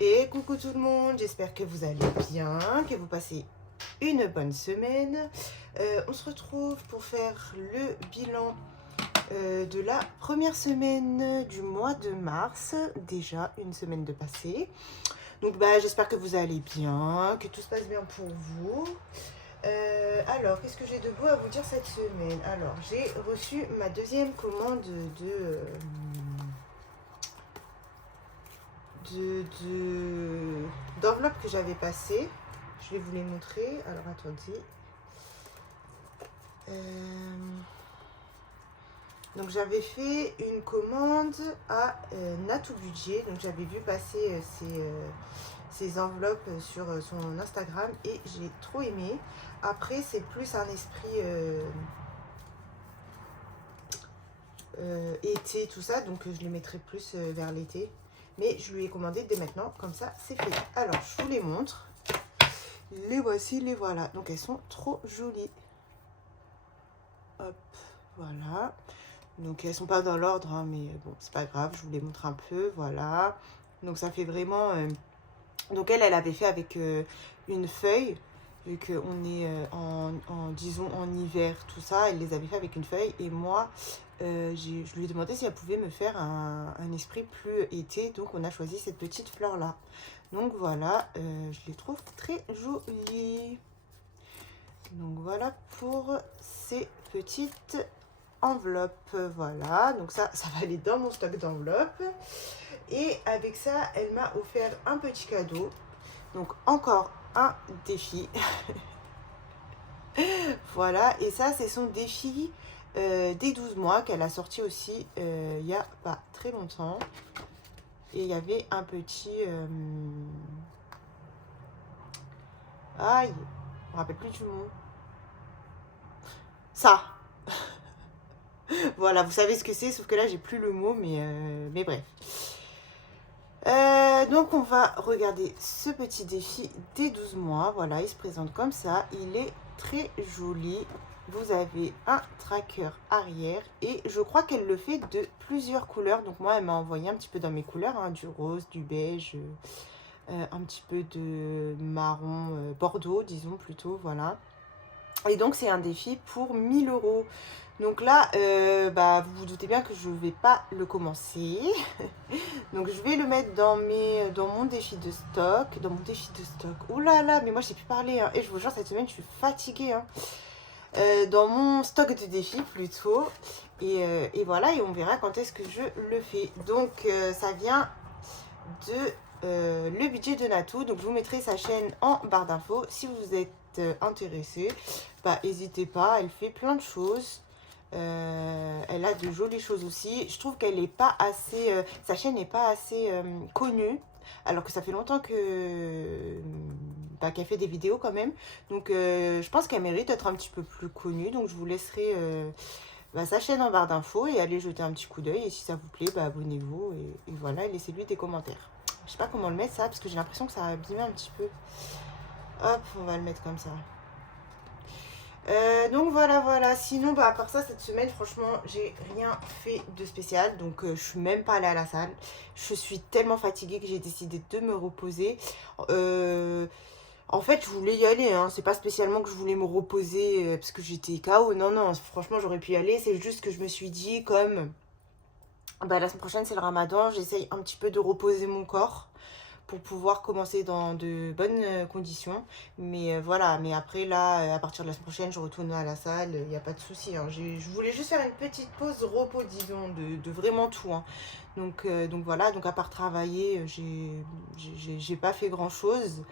Et coucou tout le monde, j'espère que vous allez bien, que vous passez une bonne semaine. On se retrouve pour faire le bilan de la première semaine du mois de mars. Déjà une semaine de passé. Donc j'espère que vous allez bien, que tout se passe bien pour vous. Alors, qu'est-ce que j'ai de beau à vous dire cette semaine? Alors, j'ai reçu ma deuxième commande d'enveloppe que j'avais passée. Je vais vous les montrer. Alors attendez. Donc j'avais fait une commande à Natou Budget. Donc j'avais vu passer ces enveloppes sur son Instagram et j'ai trop aimé. Après c'est plus un esprit été, tout ça. Donc je les mettrai plus vers l'été. Mais je lui ai commandé dès maintenant, comme ça c'est fait. Alors je vous les montre. Les voici, les voilà. Donc elles sont trop jolies. Hop, voilà. Donc elles sont pas dans l'ordre, hein, mais bon, c'est pas grave, je vous les montre un peu, voilà. Donc ça fait vraiment... Donc elle avait fait avec une feuille, vu qu'on est disons, en hiver, tout ça. Elle les avait fait avec une feuille. Et moi, je lui ai demandé si elle pouvait me faire un esprit plus été. Donc on a choisi cette petite fleur-là. Donc voilà, je les trouve très jolies. Donc voilà pour ces petites enveloppes. Voilà, donc ça va aller dans mon stock d'enveloppes. Et avec ça, elle m'a offert un petit cadeau. Donc encore un défi. Voilà, et ça c'est son défi des 12 mois qu'elle a sorti aussi il n'y a pas très longtemps. Et il y avait un petit... Aïe, je me rappelle plus du mot. Ça. Voilà, vous savez ce que c'est, sauf que là j'ai plus le mot, mais bref. Donc on va regarder ce petit défi des 12 mois. Voilà, il se présente comme ça. Il est très joli. Vous avez un tracker arrière et je crois qu'elle le fait de plusieurs couleurs. Donc moi elle m'a envoyé un petit peu dans mes couleurs, hein, du rose, du beige, un petit peu de marron, bordeaux disons plutôt, voilà. Et donc c'est un défi pour 1000 €. Donc là, vous vous doutez bien que je ne vais pas le commencer. Donc je vais le mettre dans mon défi de stock. Dans mon défi de stock. Oh là là, mais moi je sais plus parler. Hein. Et je vous jure, cette semaine, je suis fatiguée. Hein. Dans mon stock de défis plutôt. Et voilà, et on verra quand est-ce que je le fais. Donc ça vient de le budget de Natou. Donc je vous mettrai sa chaîne en barre d'infos. Si vous êtes intéressé, n'hésitez pas. Elle fait plein de choses. Elle a de jolies choses aussi. Je trouve qu'elle n'est pas assez... sa chaîne n'est pas assez connue. Alors que ça fait longtemps que qu'elle fait des vidéos quand même. Donc je pense qu'elle mérite d'être un petit peu plus connue. Donc je vous laisserai sa chaîne en barre d'infos et allez jeter un petit coup d'œil. Et si ça vous plaît, abonnez-vous. Et voilà, et laissez-lui des commentaires. Je sais pas comment le mettre ça, parce que j'ai l'impression que ça a abîmé un petit peu. Hop, on va le mettre comme ça. Donc voilà. Sinon, à part ça, cette semaine, franchement, j'ai rien fait de spécial. Donc, je suis même pas allée à la salle. Je suis tellement fatiguée que j'ai décidé de me reposer. En fait, je voulais y aller. Hein. C'est pas spécialement que je voulais me reposer parce que j'étais KO. Non. Franchement, j'aurais pu y aller. C'est juste que je me suis dit, comme la semaine prochaine, c'est le ramadan, j'essaye un petit peu de reposer mon corps pour pouvoir commencer dans de bonnes conditions. Mais voilà, mais après là, à partir de la semaine prochaine, je retourne à la salle, il n'y a pas de souci. Hein. Je voulais juste faire une petite pause repos, disons, de vraiment tout. Hein. Donc voilà, donc à part travailler, j'ai pas fait grand-chose.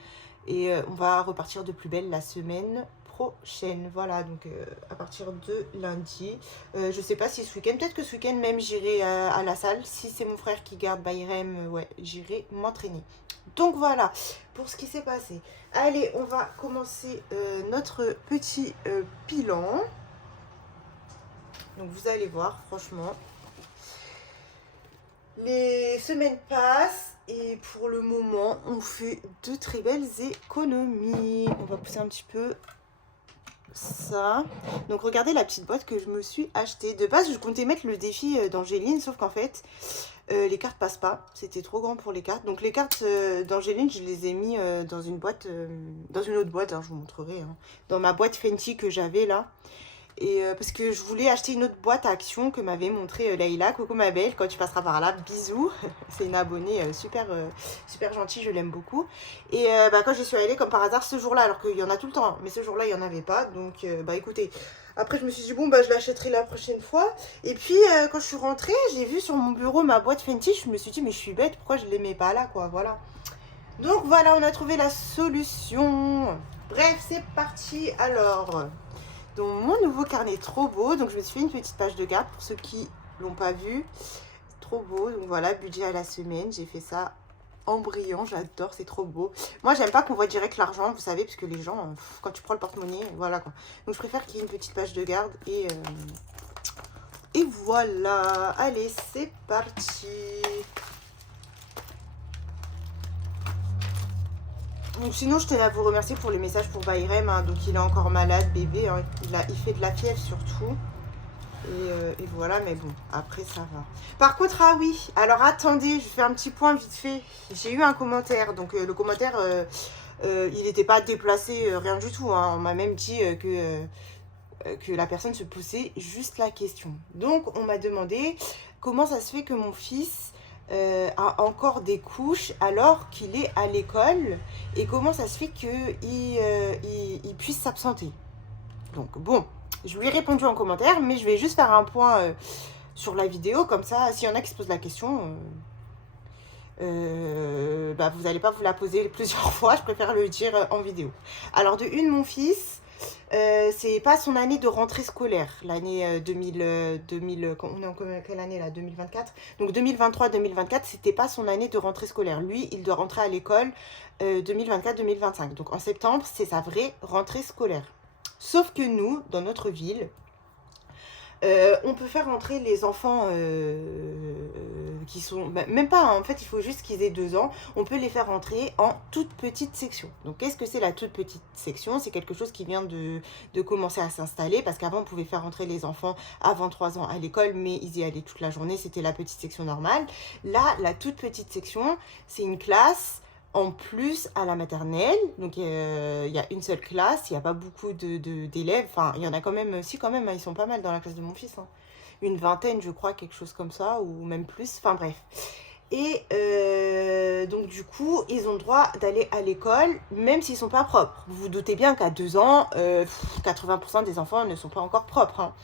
Et on va repartir de plus belle la semaine prochaine. Voilà, donc à partir de lundi. Je sais pas si ce week-end, peut-être que ce week-end même j'irai à la salle. Si c'est mon frère qui garde Bayrem, ouais, j'irai m'entraîner. Donc voilà pour ce qui s'est passé. Allez, on va commencer notre petit bilan. Donc vous allez voir, franchement, les semaines passent et pour le moment, on fait de très belles économies. On va pousser un petit peu ça. Donc regardez la petite boîte que je me suis achetée. De base, je comptais mettre le défi d'Angéline, sauf qu'en fait, les cartes passent pas. C'était trop grand pour les cartes. Donc les cartes d'Angéline, je les ai mis dans une boîte, dans une autre boîte, hein, je vous montrerai. Hein, dans ma boîte Fenty que j'avais là. Et parce que je voulais acheter une autre boîte à action que m'avait montré Leïla. Coucou ma belle, quand tu passeras par là, bisous. C'est une abonnée super, super gentille, je l'aime beaucoup. Et quand j'y suis allée, comme par hasard, ce jour-là, alors qu'il y en a tout le temps, hein, mais ce jour-là, il n'y en avait pas. Donc, écoutez, après, je me suis dit, bon, je l'achèterai la prochaine fois. Et puis, quand je suis rentrée, j'ai vu sur mon bureau ma boîte Fenty. Je me suis dit, mais je suis bête, pourquoi je ne les mets pas là, quoi, voilà. Donc, voilà, on a trouvé la solution. Bref, c'est parti. Alors... Donc mon nouveau carnet est trop beau, donc je me suis fait une petite page de garde pour ceux qui l'ont pas vu. Trop beau, donc voilà, budget à la semaine, j'ai fait ça en brillant, j'adore, c'est trop beau. Moi j'aime pas qu'on voit direct l'argent, vous savez, parce que les gens, quand tu prends le porte-monnaie, voilà quoi. Donc je préfère qu'il y ait une petite page de garde et voilà. Allez, c'est parti. Donc sinon je tenais à vous remercier pour les messages pour Bayrem, hein. Donc il est encore malade, bébé, hein. Il fait de la fièvre surtout. Et voilà, mais bon, après ça va. Par contre, ah oui, alors attendez, je fais un petit point vite fait. J'ai eu un commentaire, donc le commentaire, il n'était pas déplacé, rien du tout, hein. On m'a même dit que la personne se posait juste la question. Donc on m'a demandé comment ça se fait que mon fils a encore des couches alors qu'il est à l'école et comment ça se fait qu'il puisse s'absenter. Donc bon, je lui ai répondu en commentaire, mais je vais juste faire un point sur la vidéo, comme ça, s'il y en a qui se posent la question, vous n'allez pas vous la poser plusieurs fois, je préfère le dire en vidéo. Alors de une, mon fils, c'est pas son année de rentrée scolaire, l'année 2000, on est en quelle année là, 2024. Donc 2023-2024, c'était pas son année de rentrée scolaire. Lui, il doit rentrer à l'école 2024-2025. Donc en septembre, c'est sa vraie rentrée scolaire. Sauf que nous, dans notre ville, on peut faire entrer les enfants qui sont... même pas, hein, en fait, il faut juste qu'ils aient 2 ans. On peut les faire entrer en toute petite section. Donc, qu'est-ce que c'est la toute petite section? C'est quelque chose qui vient de commencer à s'installer. Parce qu'avant, on pouvait faire entrer les enfants avant 3 ans à l'école, mais ils y allaient toute la journée. C'était la petite section normale. Là, la toute petite section, c'est une classe... En plus, à la maternelle, donc il y a une seule classe, il n'y a pas beaucoup d'élèves. Enfin, il y en a quand même, si quand même, ils sont pas mal dans la classe de mon fils. Hein. Une vingtaine, je crois, quelque chose comme ça, ou même plus. Enfin bref. Et donc du coup, ils ont le droit d'aller à l'école, même s'ils ne sont pas propres. Vous vous doutez bien qu'à 2 ans, 80% des enfants ne sont pas encore propres. Hein.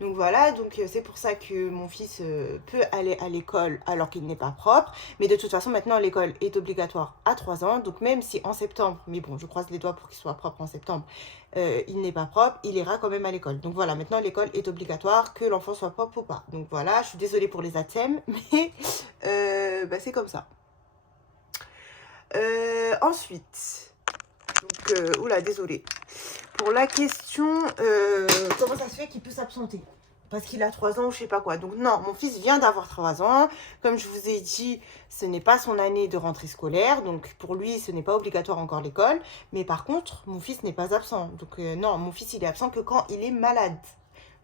Donc voilà, donc c'est pour ça que mon fils peut aller à l'école alors qu'il n'est pas propre. Mais de toute façon, maintenant, l'école est obligatoire à 3 ans. Donc même si en septembre, mais bon, je croise les doigts pour qu'il soit propre en septembre, il n'est pas propre, il ira quand même à l'école. Donc voilà, maintenant, l'école est obligatoire, que l'enfant soit propre ou pas. Donc voilà, je suis désolée pour les athèmes, mais c'est comme ça. Ensuite, donc, oula, désolée. Pour la question, comment ça se fait qu'il peut s'absenter? Parce qu'il a 3 ans ou je sais pas quoi. Donc non, mon fils vient d'avoir 3 ans. Comme je vous ai dit, ce n'est pas son année de rentrée scolaire. Donc pour lui, ce n'est pas obligatoire encore l'école. Mais par contre, mon fils n'est pas absent. Donc non, mon fils, il est absent que quand il est malade.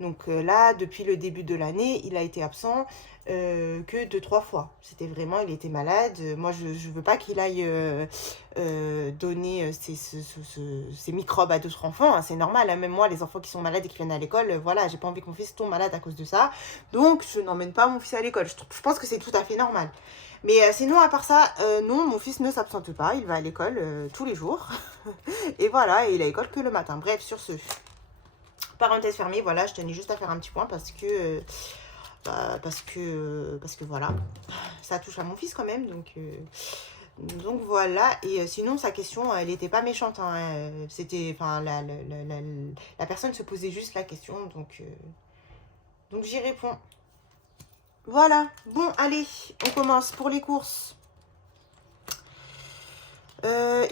Donc là, depuis le début de l'année, il a été absent que 2-3 fois. C'était vraiment, il était malade. Moi, je ne veux pas qu'il aille donner ces microbes à d'autres enfants. Hein, c'est normal. Hein. Même moi, les enfants qui sont malades et qui viennent à l'école, voilà, j'ai pas envie que mon fils tombe malade à cause de ça. Donc, je n'emmène pas mon fils à l'école. Je pense que c'est tout à fait normal. Mais sinon, à part ça, non, mon fils ne s'absente pas. Il va à l'école tous les jours. Et voilà, et il a l'école que le matin. Bref, sur ce... Parenthèse fermée, voilà, je tenais juste à faire un petit point parce que voilà, ça touche à mon fils quand même, donc voilà. Et sinon sa question, elle n'était pas méchante, hein, c'était, enfin la personne se posait juste la question, donc j'y réponds. Voilà, bon allez, on commence pour les courses.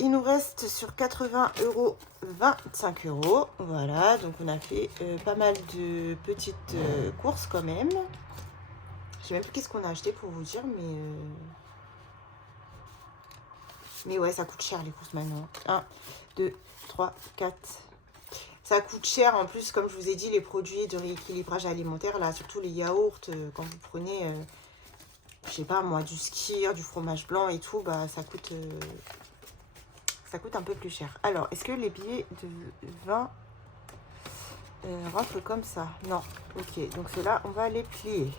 Il nous reste sur 80 €, 25 €. Voilà, donc on a fait pas mal de petites courses quand même. Je sais même plus qu'est-ce qu'on a acheté pour vous dire, mais ouais, ça coûte cher les courses maintenant. 1, 2, 3, 4, Ça coûte cher en plus, comme je vous ai dit, les produits de rééquilibrage alimentaire, là, surtout les yaourts, quand vous prenez, je sais pas moi, du skyr, du fromage blanc et tout, bah ça coûte un peu plus cher. Alors, est-ce que les billets de 20 rentrent comme ça? Non. Ok, donc ceux-là, on va les plier.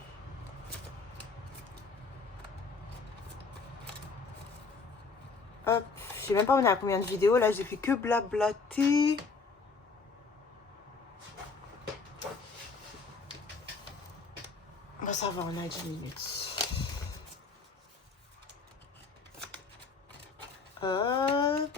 Hop, je sais même pas on est à combien de vidéos, là j'ai fait que blablater. Bon, ça va, on a 10 minutes. Hop.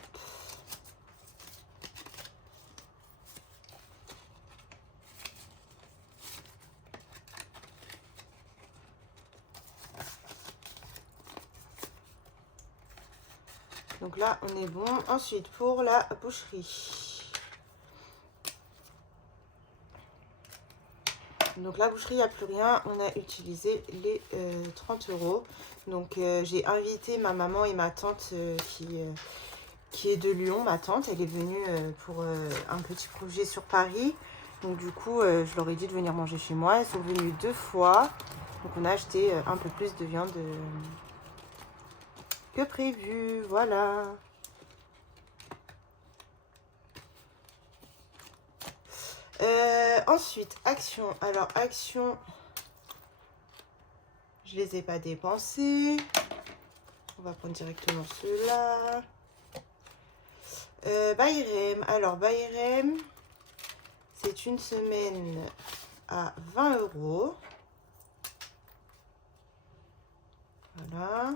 Donc là, on est bon. Ensuite, pour la boucherie. Donc la boucherie, il n'y a plus rien. On a utilisé les 30 €. Donc j'ai invité ma maman et ma tante qui est de Lyon. Ma tante, elle est venue pour un petit projet sur Paris. Donc du coup, je leur ai dit de venir manger chez moi. Elles sont venues 2 fois. Donc on a acheté un peu plus de viande que prévu. Voilà. Ensuite, action. Alors, action, je les ai pas dépensés. On va prendre directement ceux-là. Bayrem. Alors, Bayrem, c'est une semaine à 20 €. Voilà.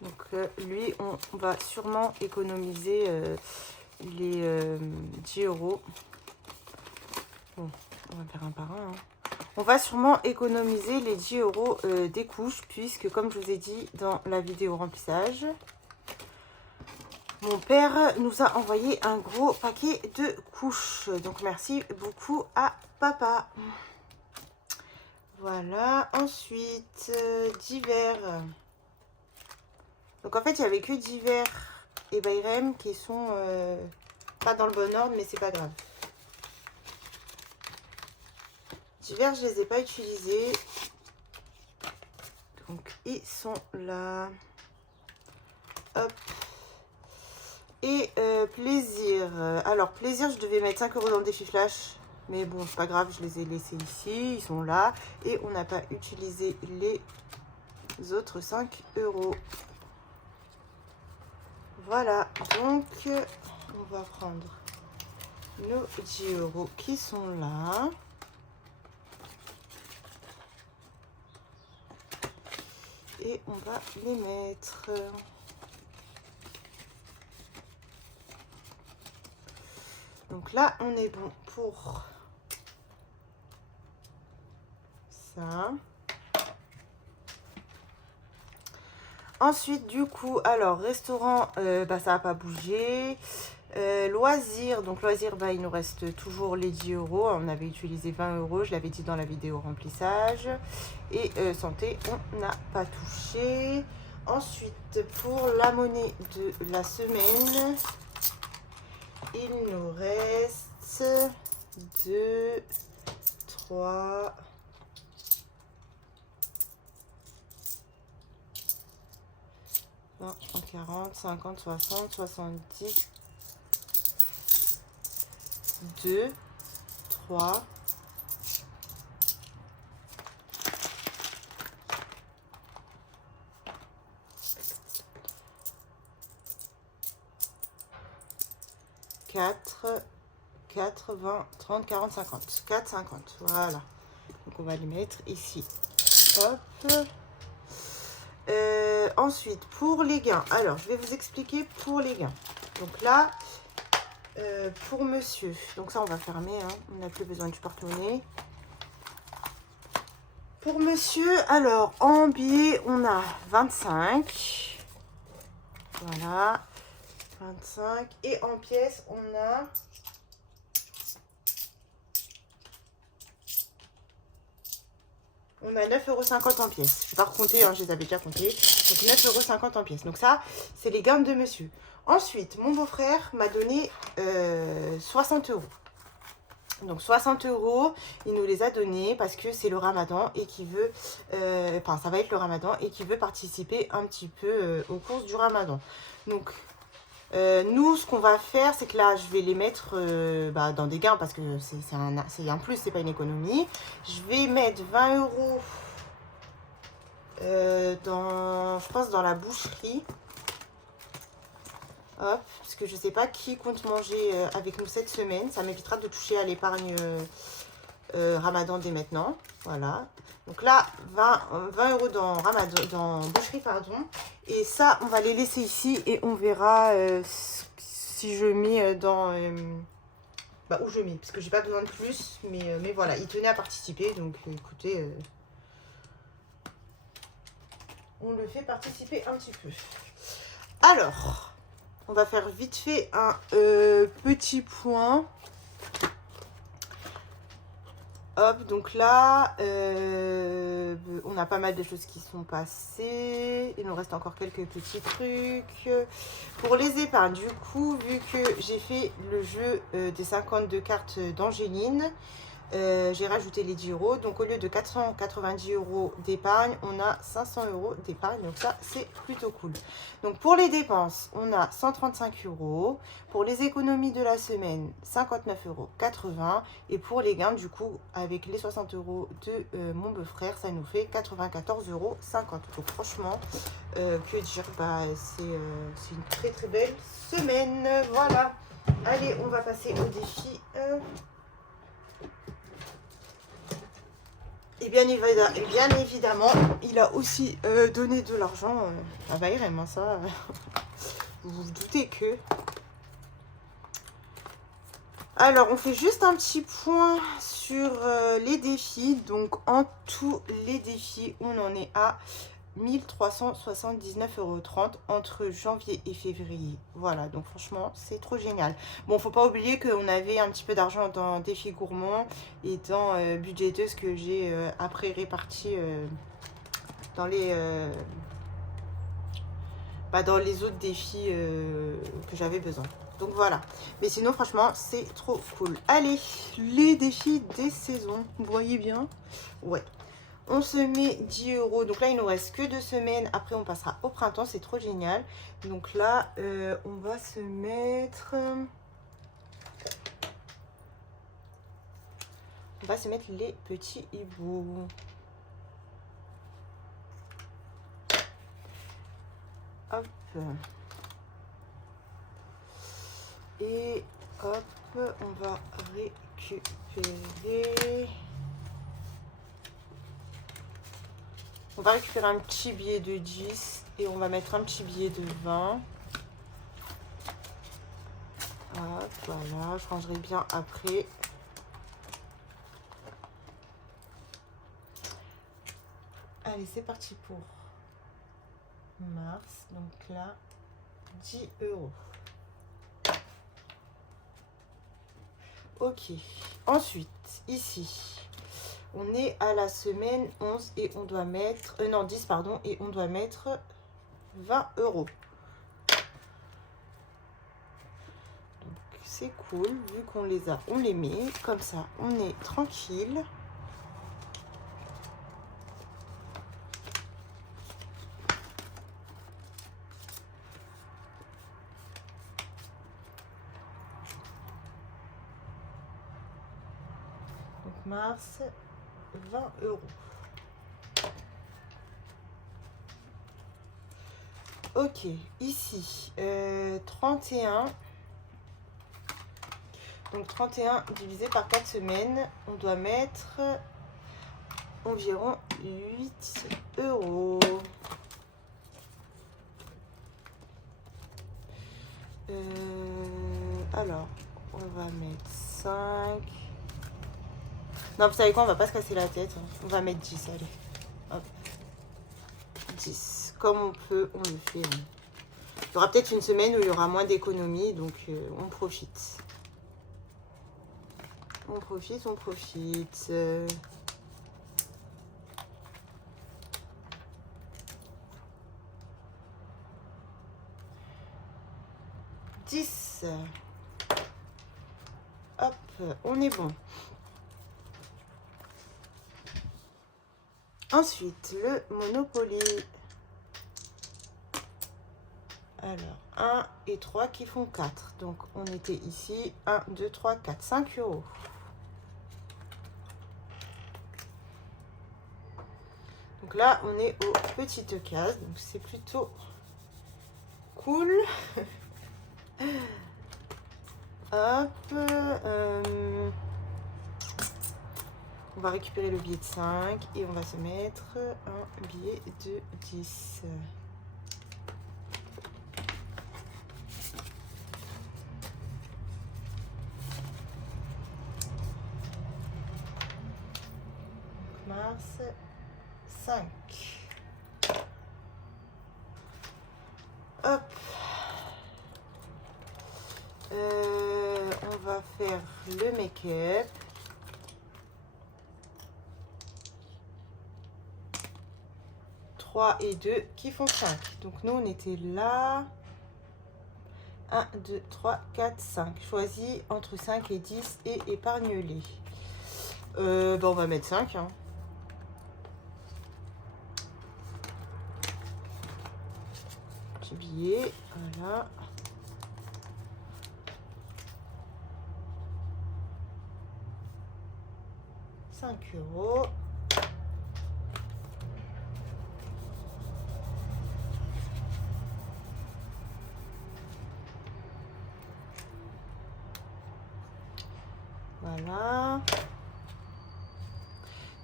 Donc, lui, on va sûrement économiser les 10 €. Bon, on va faire un par un. On va sûrement économiser les 10 € des couches, puisque comme je vous ai dit dans la vidéo remplissage, mon père nous a envoyé un gros paquet de couches. Donc merci beaucoup à papa. Voilà. Ensuite, divers. Donc en fait, il n'y avait que divers et Bayrem qui sont pas dans le bon ordre, mais c'est pas grave. Divers, je les ai pas utilisés. Donc ils sont là. Hop. Et plaisir. Alors plaisir, je devais mettre 5 € dans le défi flash. Mais bon, c'est pas grave, je les ai laissés ici. Ils sont là. Et on n'a pas utilisé les autres 5 €. Voilà. Donc, on va prendre nos 10 € qui sont là. Et on va les mettre. Donc là, on est bon pour ça. Ensuite, du coup, alors, restaurant, bah, ça n'a pas bougé. Loisirs, donc loisirs, bah, il nous reste toujours les 10 €. On avait utilisé 20 €, je l'avais dit dans la vidéo remplissage. Et santé, on n'a pas touché. Ensuite, pour la monnaie de la semaine, il nous reste 2, 3, 20, 30, 40, 50, 60, 70, 2, 3, 4, 4, 20, 30, 40, 50. 4, 50. Voilà. Donc, on va les mettre ici. Hop. Ensuite, pour les gains. Alors, je vais vous expliquer pour les gains. Donc là, pour monsieur. Donc ça, on va fermer. Hein. On n'a plus besoin du porte-monnaie. Pour monsieur, alors, en billets, on a 25. Voilà. 25. Et en pièces, on a... on a 9,50 € en pièces. Je ne vais pas recompter, hein, je les avais déjà comptés. Donc 9,50 € en pièces. Donc ça, c'est les gains de monsieur. Ensuite, mon beau-frère m'a donné 60 €. Donc 60 €, il nous les a donnés parce que c'est le ramadan et qu'il veut, enfin ça va être le ramadan et qu'il veut participer un petit peu aux courses du ramadan. Donc nous, ce qu'on va faire, c'est que là, je vais les mettre dans des gains parce que c'est un plus, c'est pas une économie. Je vais mettre 20 € je pense, dans la boucherie. Hop, parce que je sais pas qui compte manger avec nous cette semaine. Ça m'évitera de toucher à l'épargne ramadan dès maintenant. Voilà. Donc là, 20 € dans boucherie, pardon. Et ça, on va les laisser ici et on verra si je mets dans... où je mets, parce que j'ai pas besoin de plus. Mais voilà, il tenait à participer. Donc écoutez, on le fait participer un petit peu. Alors... On va faire vite fait un petit point. Hop, donc là, on a pas mal de choses qui sont passées. Il nous reste encore quelques petits trucs. Pour les épargnes, du coup, vu que j'ai fait le jeu des 52 cartes d'Angéline, j'ai rajouté les 10 €. Donc au lieu de 490 € d'épargne, on a 500 € d'épargne. Donc ça, c'est plutôt cool. Donc pour les dépenses, on a 135 €. Pour les économies de la semaine, 59,80 €. Et pour les gains, du coup, avec les 60 € de mon beau-frère, ça nous fait 94,50 €. Donc franchement, que dire, c'est une très très belle semaine. Voilà. Allez, on va passer au défi. Et bien évidemment, il a aussi donné de l'argent à Bayrem, hein, ça, vous vous doutez que... Alors, on fait juste un petit point sur les défis. Donc, en tout, les défis, on en est à 1379,30 € entre janvier et février. Voilà, donc franchement, c'est trop génial. Bon, faut pas oublier qu'on avait un petit peu d'argent dans défi gourmand et dans budgéteuse que j'ai après réparti dans les autres défis que j'avais besoin. Donc voilà. Mais sinon, franchement, c'est trop cool. Allez, les défis des saisons. Vous voyez bien? Ouais. On se met 10 €. Donc là, il nous reste que 2 semaines. Après, on passera au printemps. C'est trop génial. Donc là, on va se mettre... On va se mettre les petits hiboux. Hop. Et hop, on va récupérer... On va récupérer un petit billet de 10 et on va mettre un petit billet de 20. Hop, voilà, je rangerai bien après. Allez, c'est parti pour mars. Donc là, 10 €. Ok. Ensuite, ici, on est à la semaine 11 et on doit mettre... non, 10, pardon. Et on doit mettre 20 €. Donc, c'est cool. Vu qu'on les a, on les met. Comme ça, on est tranquille. Mars, 20 €. Ok, ici, 31. Donc 31 divisé par 4 semaines, on doit mettre environ 8 €. Alors, on va mettre 5. Non, vous savez quoi, on va pas se casser la tête. On va mettre 10, allez. Hop. 10. Comme on peut, on le fait. Il y aura peut-être une semaine où il y aura moins d'économies, donc on profite. On profite. 10. Hop, on est bon. Ensuite, le Monopoly. Alors, 1 et 3 qui font 4. Donc, on était ici. 1, 2, 3, 4. 5 euros. Donc là, on est aux petites cases. Donc, c'est plutôt cool. Hop. On va récupérer le billet de 5 et on va se mettre un billet de 10. Mars, 5. Hop. On va faire le make-up. Et 2 qui font 5. Donc nous on était là. 1, 2, 3, 4, 5. Choisis entre 5 et 10 et épargne-les. On va mettre 5. Hein. Petit billet. Voilà. €5. Voilà.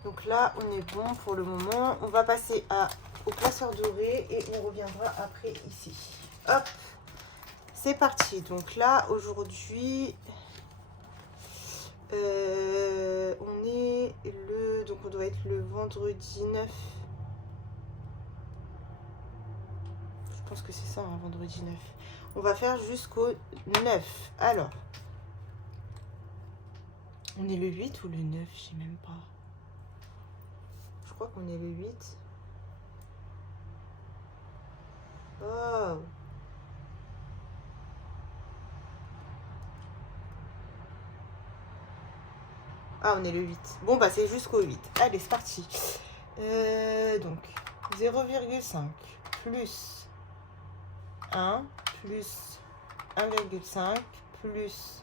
Donc là, on est bon pour le moment. On va passer au classeur doré et on reviendra après ici. Hop, c'est parti. Donc là, aujourd'hui, on est donc on doit être le vendredi 9. Je pense que c'est ça, hein, vendredi 9. On va faire jusqu'au 9. Alors, on est le 8 ou le 9? Je sais même pas. Je crois qu'on est le 8. Oh. Ah, on est le 8. Bon, bah, c'est jusqu'au 8. Allez, c'est parti. Donc, 0,5 plus 1 plus 1,5 plus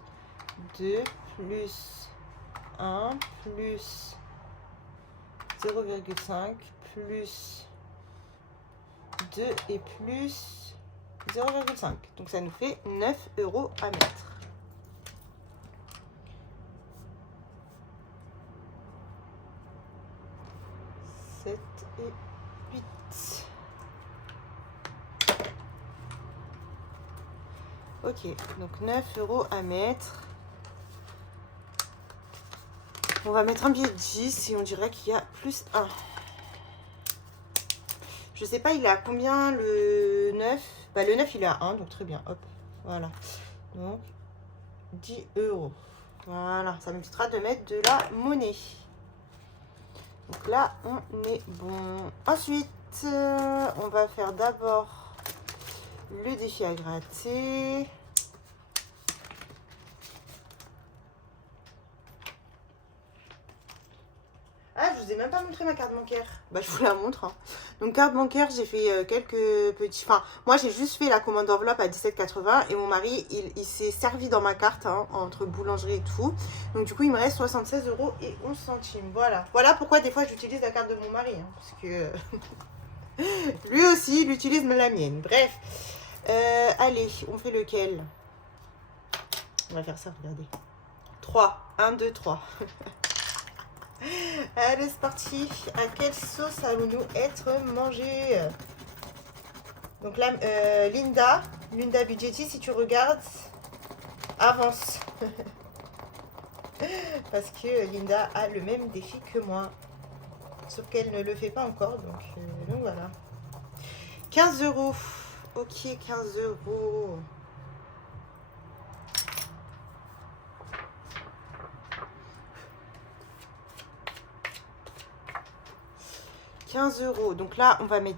2 plus 1 plus 0,5 plus 2 et plus 0,5. Donc ça nous fait 9 € à mettre. Et 8. Ok, donc 9 € à mettre. On va mettre un billet de 10 et on dirait qu'il y a plus 1. Je sais pas, il est à combien le 9? Bah le 9 il est à 1, donc très bien. Hop, voilà. Donc 10 €. Voilà, ça me permettra de mettre de la monnaie. Donc là, on est bon. Ensuite, on va faire d'abord le défi à gratter. Ah, je vous ai même pas montré ma carte bancaire. Bah, je vous la montre. Hein. Donc, carte bancaire, j'ai fait quelques petits... Enfin, moi, j'ai juste fait la commande d'enveloppe à 17,80 et mon mari, il s'est servi dans ma carte, hein, entre boulangerie et tout. Donc, du coup, il me reste 76 € et 11 centimes. Voilà. Voilà pourquoi, des fois, j'utilise la carte de mon mari. Hein, parce que lui aussi, il utilise la mienne. Bref. Allez, on fait lequel? On va faire ça, regardez. 3. 1, 2, 3. Allez, c'est parti. À quelle sauce allons-nous être mangés? Donc là, Linda Budgetti, si tu regardes, avance. Parce que Linda a le même défi que moi. Sauf qu'elle ne le fait pas encore. Donc voilà. 15 €. Ok, 15 €. 15 €. Donc là, on va mettre...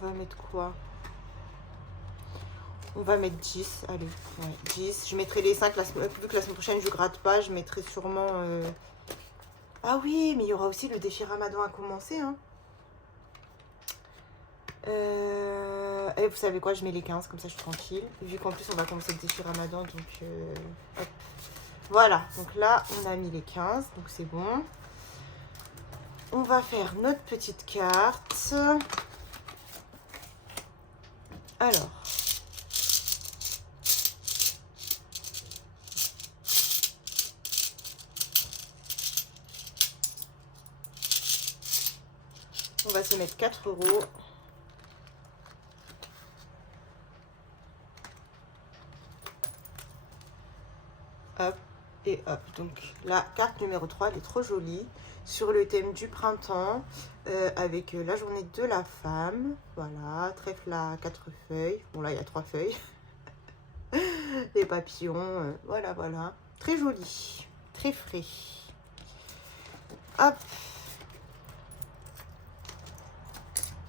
va mettre quoi? On va mettre 10, allez, ouais, 10. Je mettrai les 5, vu que la semaine prochaine je gratte pas, je mettrai sûrement... Ah oui, mais il y aura aussi le défi Ramadan à commencer, hein. Et vous savez quoi, je mets les 15, comme ça je suis tranquille. Vu qu'en plus on va commencer le défi Ramadan, donc... hop. Voilà, donc là on a mis les 15, donc c'est bon. On va faire notre petite carte. Alors... On va se mettre 4 euros. Hop et hop. Donc la carte numéro 3, elle est trop jolie. Sur le thème du printemps, avec la journée de la femme. Voilà, trèfle à 4 feuilles. Bon là, il y a 3 feuilles. Les papillons, voilà, voilà. Très joli, très frais. Hop.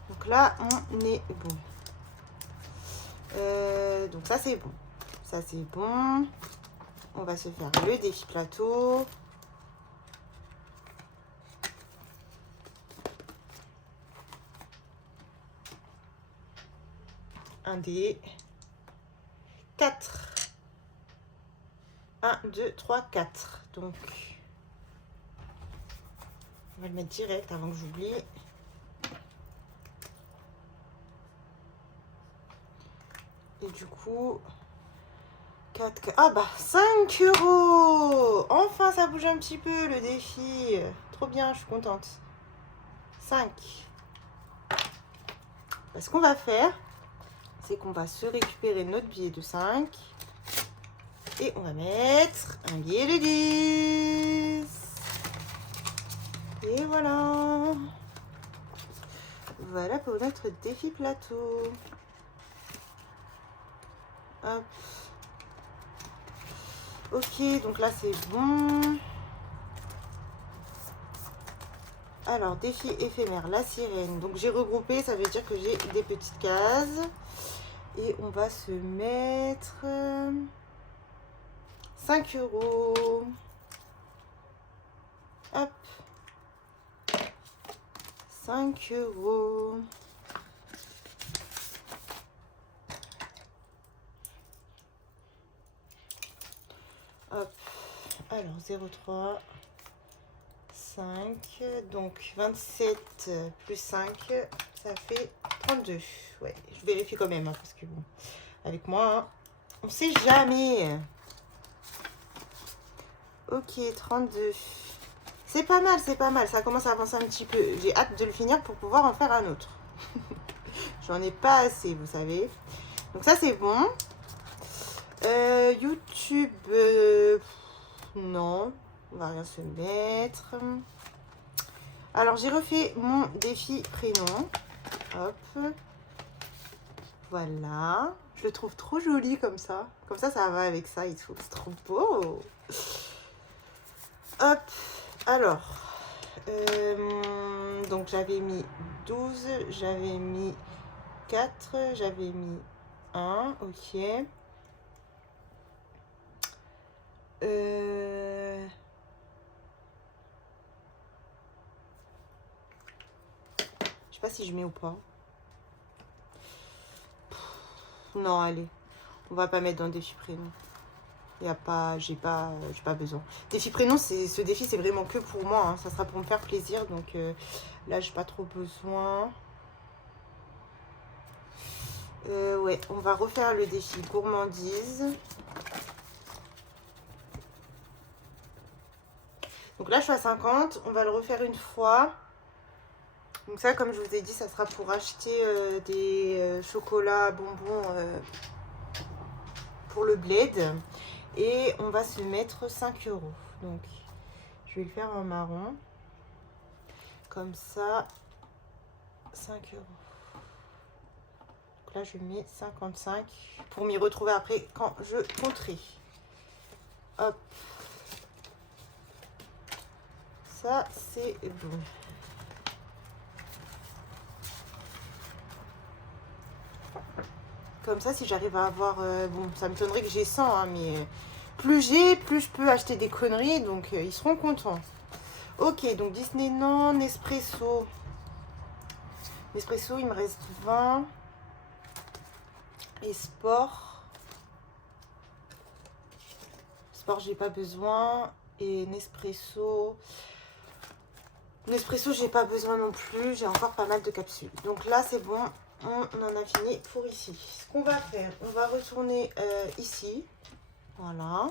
Donc là, on est bon. Donc ça, c'est bon. Ça, c'est bon. On va se faire le défi plateau. Un dé. 4. 1, 2, 3, 4. Donc, on va le mettre direct avant que j'oublie. Et du coup, 4... Ah bah, 5 euros. Enfin, ça bouge un petit peu, le défi. Trop bien, je suis contente. 5. Ce qu'on va faire, c'est qu'on va se récupérer notre billet de 5. Et on va mettre un billet de 10. Et voilà. Voilà pour notre défi plateau. Hop. Ok, donc là c'est bon. Alors, défi éphémère, la sirène. Donc j'ai regroupé, ça veut dire que j'ai des petites cases. Et on va se mettre 5 euros. Hop. 5 euros. Hop. Alors, 0,3. 5. Donc, 27 plus 5, ça fait 32. Ouais, je vérifie quand même, hein, parce que bon, avec moi, hein, on sait jamais. Ok, 32. C'est pas mal, c'est pas mal. Ça commence à avancer un petit peu. J'ai hâte de le finir pour pouvoir en faire un autre. J'en ai pas assez, vous savez. Donc ça, c'est bon. YouTube, non. On va rien se mettre. Alors, j'ai refait mon défi prénom. Hop. Voilà. Je le trouve trop joli comme ça. Comme ça va avec ça et tout. C'est trop beau. Hop. Alors. Donc, j'avais mis 12. J'avais mis 4. J'avais mis 1. Ok. Je sais pas si je mets ou pas. Non, allez. On va pas mettre dans défi prénom. Il y a pas, j'ai pas besoin. Défi prénom, ce défi, c'est vraiment que pour moi. Hein. Ça sera pour me faire plaisir. Donc là, j'ai pas trop besoin. Ouais, on va refaire le défi gourmandise. Donc là, je suis à 50. On va le refaire une fois. Donc ça, comme je vous ai dit, ça sera pour acheter des chocolats, bonbons pour le bled. Et on va se mettre 5 euros. Donc, je vais le faire en marron. Comme ça, 5 euros. Donc là, je mets 55 pour m'y retrouver après quand je compterai. Hop. Ça, c'est bon. Comme ça, si j'arrive à avoir... bon, ça me donnerait que j'ai 100, hein, mais plus j'ai, plus je peux acheter des conneries. Donc, ils seront contents. Ok, donc Disney, non. Nespresso. Nespresso, il me reste 20. Et sport. Sport, j'ai pas besoin. Et Nespresso... Nespresso, j'ai pas besoin non plus. J'ai encore pas mal de capsules. Donc là, c'est bon. On en a fini pour ici. Ce qu'on va faire, on va retourner ici. Voilà.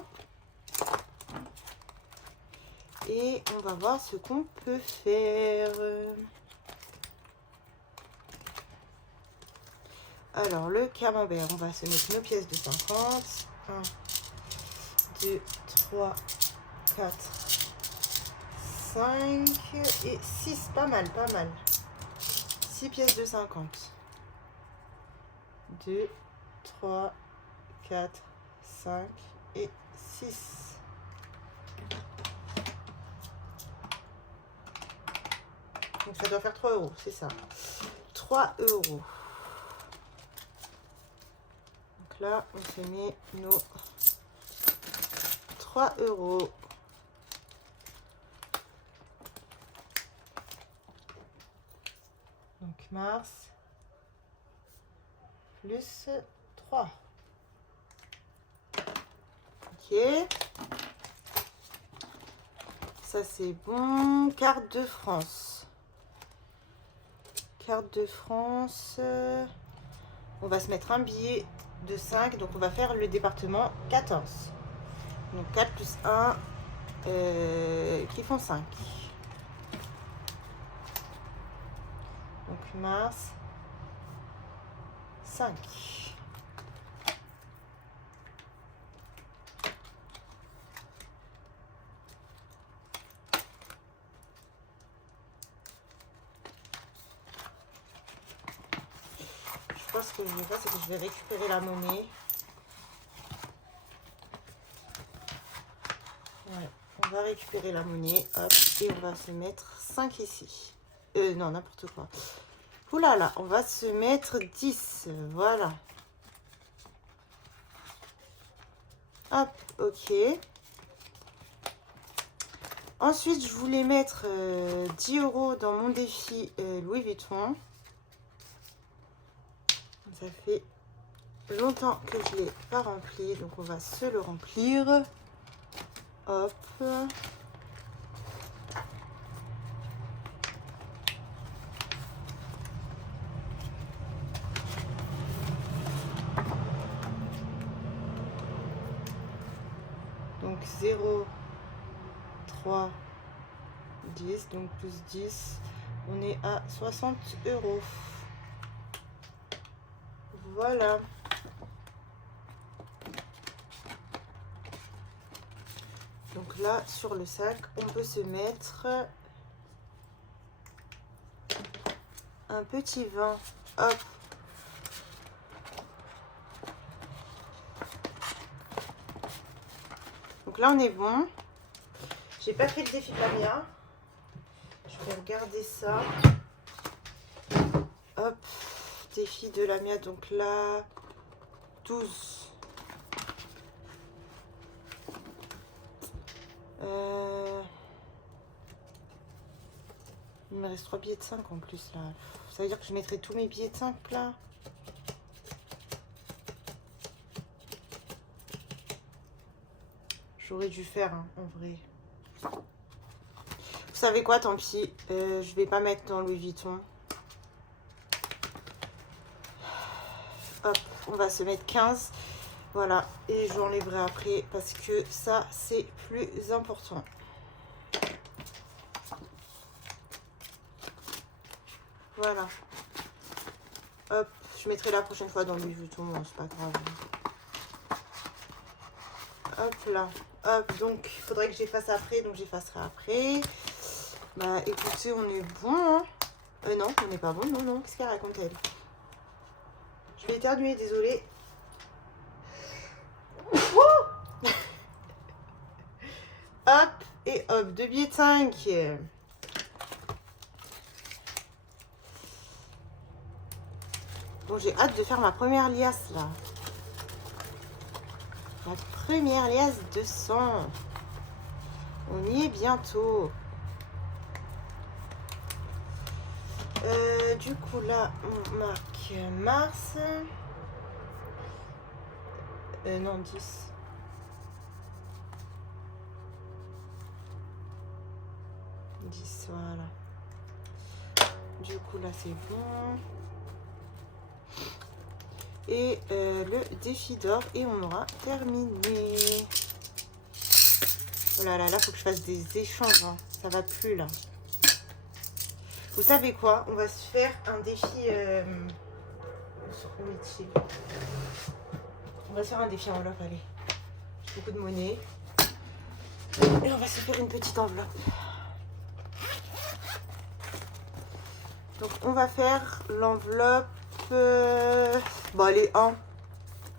Et on va voir ce qu'on peut faire. Alors, le camembert, on va se mettre nos pièces de 50. 1, 2, 3, 4, 5 et 6. Pas mal, pas mal. 6 pièces de 50. 2, 3, 4, 5 et 6. Donc ça doit faire 3 euros, c'est ça. 3 euros. Donc là, on se met nos 3 euros. Donc mars plus 3. Ok. Ça c'est bon. Carte de France. Carte de France. On va se mettre un billet de 5. Donc on va faire le département 14. Donc 4 plus 1 qui font 5. Donc mars 5. Je pense que je vais faire, c'est que je vais récupérer la monnaie. Ouais, on va récupérer la monnaie, hop, et on va se mettre 5 ici. Non, n'importe quoi. Oulala, là, on va se mettre 10, voilà. Hop, ok. Ensuite, je voulais mettre 10 euros dans mon défi Louis Vuitton. Ça fait longtemps que je ne l'ai pas rempli, donc on va se le remplir. Hop. Donc 0, 3, 10, donc plus 10, on est à 60 euros. Voilà. Donc là, sur le sac, on peut se mettre un petit vin. Hop. Donc là, on est bon. J'ai pas fait le défi de la Lamia. Je vais regarder ça. Hop. Défi de la Lamia. Donc là, 12. Il me reste 3 billets de 5 en plus là. Ça veut dire que je mettrai tous mes billets de 5 là. J'aurais dû faire hein, en vrai. Vous savez quoi, tant pis. Je vais pas mettre dans Louis Vuitton. Hop, on va se mettre 15. Voilà, et j'enlèverai après parce que ça c'est plus important. Voilà. Hop, je mettrai la prochaine fois dans Louis Vuitton, c'est pas grave. Hop là. Hop, donc il faudrait que j'efface après, donc j'effacerai après. Bah écoutez, on est bon. Hein. Non, on n'est pas bon, non, non. Qu'est-ce qu'elle raconte elle? Je vais éternuer, désolée. Hop, et hop, 2 billets de 5. Bon, j'ai hâte de faire ma première liasse là. Ma première liasse de 100. On y est bientôt. Du coup là, on marque mars. Non, 10. 10, voilà. Du coup là, c'est bon. Et le défi d'or. Et on aura terminé. Oh là là, là, faut que je fasse des échanges. Hein. Ça va plus là. Vous savez quoi? On va se faire un défi. Où est-il? On va se faire un défi enveloppe, allez. Beaucoup de monnaie. Et on va se faire une petite enveloppe. Donc on va faire l'enveloppe. Bon, allez, 1.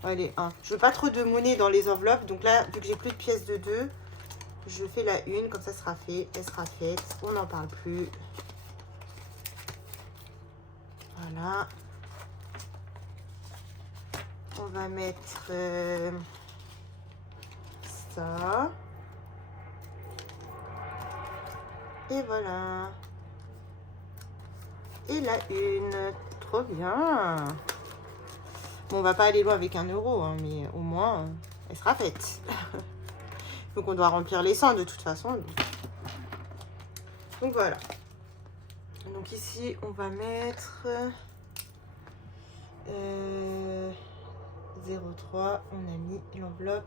Allez, 1. Je veux pas trop de monnaie dans les enveloppes. Donc là, vu que j'ai plus de pièces de 2, je fais la 1. Comme ça sera fait. Elle sera faite. On n'en parle plus. Voilà. On va mettre ça. Et voilà. Et la 1. Trop bien. Bon, on va pas aller loin avec 1 euro, hein, mais au moins, elle sera faite. Donc, on doit remplir les 100 de toute façon. Donc, voilà. Donc, ici, on va mettre 0,3. On a mis l'enveloppe.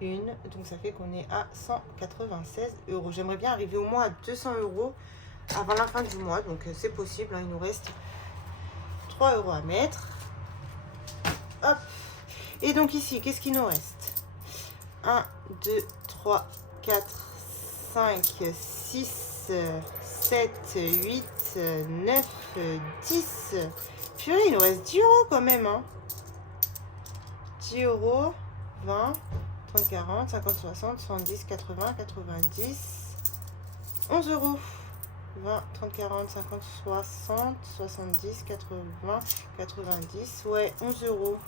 1. Donc, ça fait qu'on est à 196 euros. J'aimerais bien arriver au moins à 200 euros avant la fin du mois. Donc, c'est possible. Hein, il nous reste 3 euros à mettre. Hop. Et donc, ici, qu'est-ce qu'il nous reste? 1, 2, 3, 4, 5, 6, 7, 8, 9, 10. Purée, il nous reste 10 euros quand même. Hein. 10 euros, 20, 30, 40, 50, 60, 70, 80, 90, 11 euros. 20, 30, 40, 50, 60, 70, 80, 90. Ouais, 11 euros.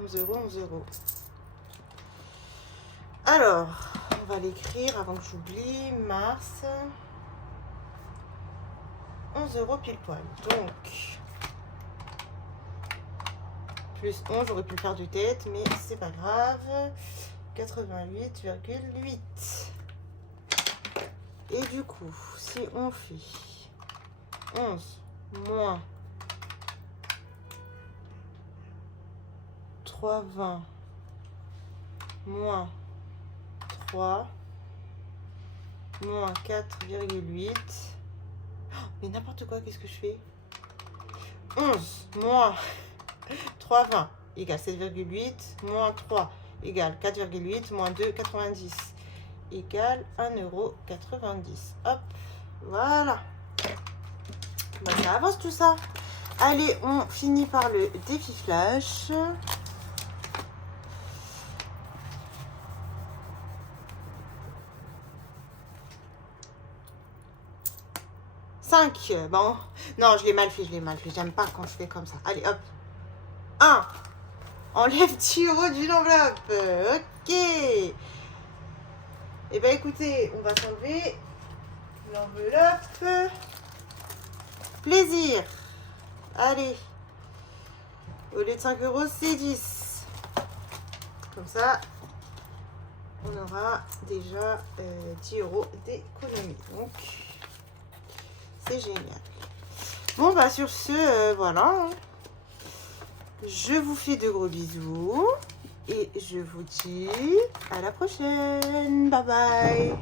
11 euros, 11 euros. Alors, on va l'écrire avant que j'oublie. Mars. 11 euros pile poil. Donc, plus 11, j'aurais pu le faire de tête, mais c'est pas grave. 88,8. Et du coup, si on fait 11 moins 3,20 moins 3 moins 4,8. Mais n'importe quoi, qu'est-ce que je fais? 11 moins 3,20 égale 7,8 moins 3 égale 4,8 moins 2,90 égale 1,90 €. Hop, voilà. Bah, ça avance tout ça. Allez, on finit par le défi flash. Bon, non, je l'ai mal fait, J'aime pas quand je fais comme ça. Allez, hop. 1. Enlève 10 euros d'une enveloppe. Ok. Eh bien, écoutez, on va s'enlever l'enveloppe. Plaisir. Allez. Au lieu de 5 euros, c'est 10. Comme ça, on aura déjà 10 euros d'économie. Donc, c'est génial. Bon, bah, sur ce, voilà. Je vous fais de gros bisous. Et je vous dis à la prochaine. Bye bye.